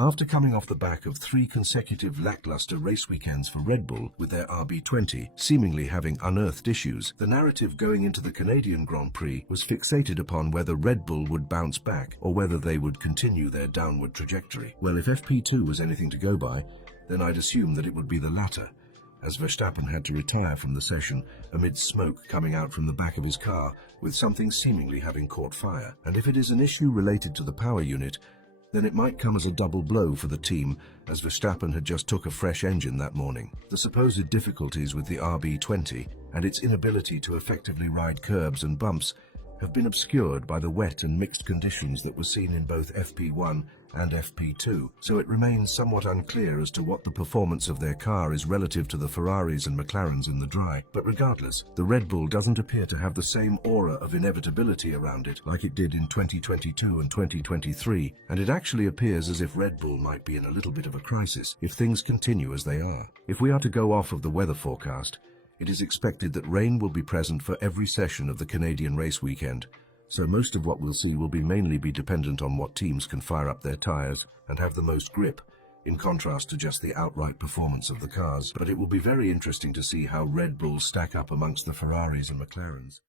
After coming off the back of 3 consecutive lackluster race weekends for Red Bull with their RB20 seemingly having unearthed issues, the narrative going into the Canadian Grand Prix was fixated upon whether Red Bull would bounce back or whether they would continue their downward trajectory. Well, if FP2 was anything to go by, then I'd assume that it would be the latter, as Verstappen had to retire from the session amid smoke coming out from the back of his car with something seemingly having caught fire. And if it is an issue related to the power unit, then it might come as a double blow for the team, as Verstappen had just took a fresh engine that morning. The supposed difficulties with the RB20 and its inability to effectively ride curbs and bumps have been obscured by the wet and mixed conditions that were seen in both FP1 and FP2, so it remains somewhat unclear as to what the performance of their car is relative to the Ferraris and McLarens in the dry. But regardless, the Red Bull doesn't appear to have the same aura of inevitability around it like it did in 2022 and 2023, and it actually appears as if Red Bull might be in a little bit of a crisis if things continue as they are. If we are to go off of the weather forecast, it is expected that rain will be present for every session of the Canadian race weekend, so most of what we'll see will mainly be dependent on what teams can fire up their tyres and have the most grip, in contrast to just the outright performance of the cars. But it will be very interesting to see how Red Bull stack up amongst the Ferraris and McLarens.